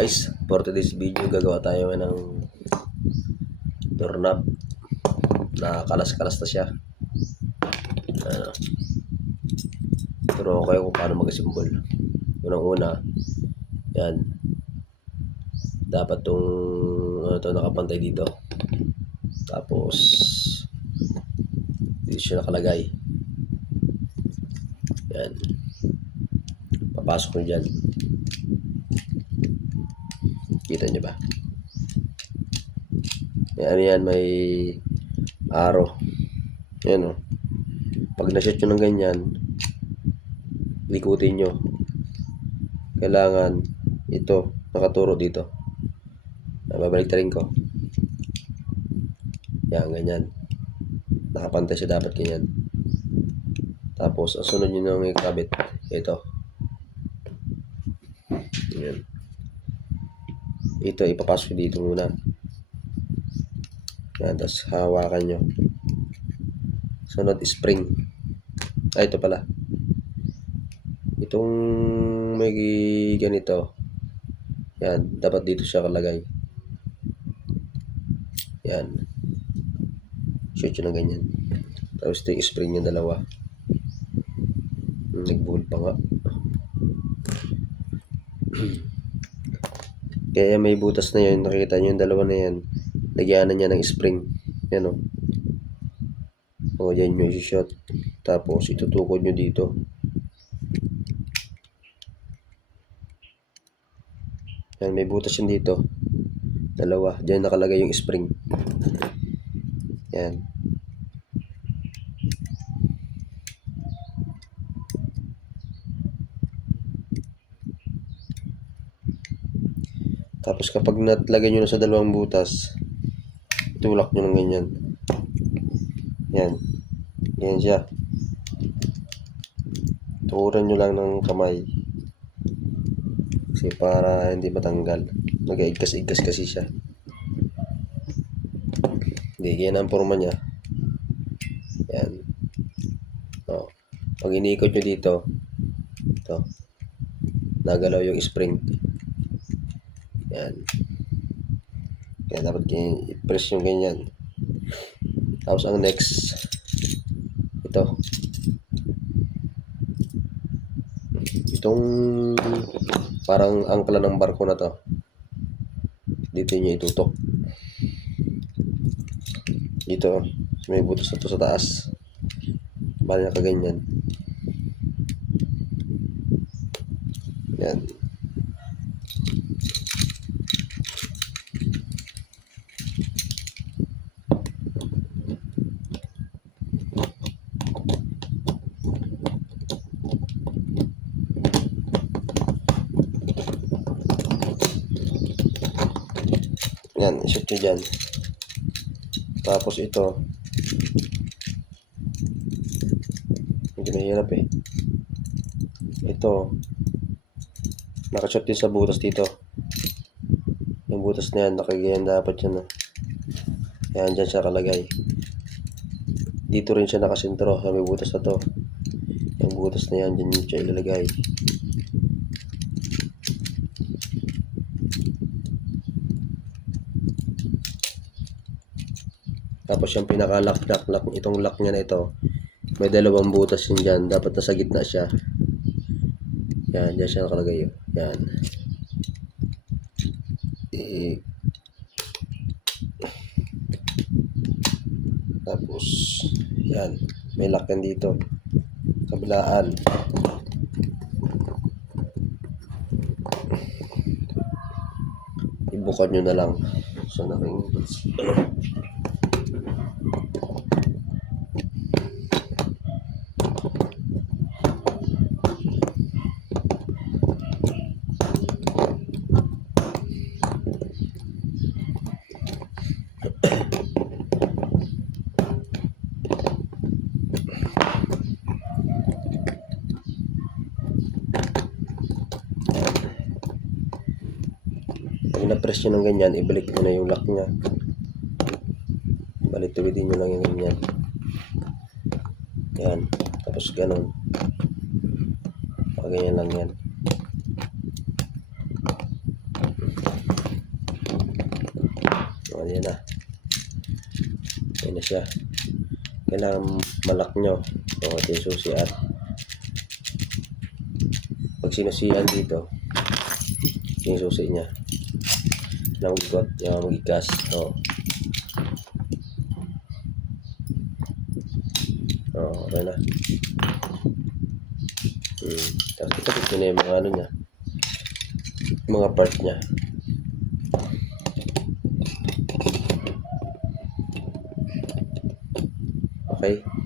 Guys, for today's video gagawa tayo ng doorknob na kalas-kalas na siya. Pero okay kung paano mag-assemble. Unang-una, yan, dapat tong nakapantay dito. Tapos dito siya nakalagay. Yan, papasok nyo dyan. Kita nyo ba? Yan, may arrow. Yan o. Pag na-shoot nyo ng ganyan, likutin nyo. Kailangan ito nakaturo dito. Babalik rin ko. Yan, ganyan. Nakapantay siya, dapat ganyan. Tapos, ang sunod nyo nang ikabit, ito. Yan. Ito, ipapasok dito muna. Yan, tapos hawakan nyo. Sunod, spring. Ito pala. Itong may ganito. Yan, dapat dito siya kalagay. Yan. Shoot yun ng ganyan. Tapos ito yung spring yung dalawa. Nag-bull pa nga. Kaya may butas na yun. Nakikita nyo yung dalawa na yan. Lagyan na niya ng spring. Yan o. O, dyan nyo i-shot. Tapos itutukod nyo dito. Yan, may butas yun dito. Dalawa. Dyan nakalagay yung spring. Yan. Tapos kapag natlagay nyo na sa dalawang butas, tulak nyo ng ganyan. Yan. Yan siya. Tukuran nyo lang ng kamay. Kasi para hindi matanggal. Nag-igkas-igkas kasi siya. Hindi, ganyan ang forma niya. Yan. O. Pag iniikot nyo dito, ito, nagalaw yung spring. Yan. Kaya dapat i-press yung ganyan. Tapos ang next, ito. Itong parang angkla ng barko na to. Dito nyo itutok. Dito, may butas na to sa taas. Bali na kaganyan. Yan. Yan, ishoot nyo dyan. Tapos ito, medyo mahirap eh. Ito, nakashot din sa butas dito. Yung butas na yan, nakaganyan dapat yan. Yan, dyan siya kalagay. Dito rin siya nakasentro sa may butas na to. Yung butas na yan, dyan siya ilalagay. Tapos yung pinaka-lock, itong lock niya na ito, may dalawang butas yun dyan. Dapat nasa gitna siya. Yan, dyan siya nakalagay. Yan. Tapos, yan. May lock yan dito. Kabilaan. Ibukan nyo na lang. So, pag na-press nyo ng ganyan, ibalik nyo na yung lock nya. Balik-tuwidin nyo lang yung ganyan. Yan. Tapos ganun. Ganyan lang yan. Ayan na. Ayan na siya. Kailangan malak nyo. O, ito yung susian. Pag sinusian dito, yung susi niya. Nang ikot, yung magigas. O. O, okay na. Tapos ikot na yung mga ano niya. Mga part niya. Okay.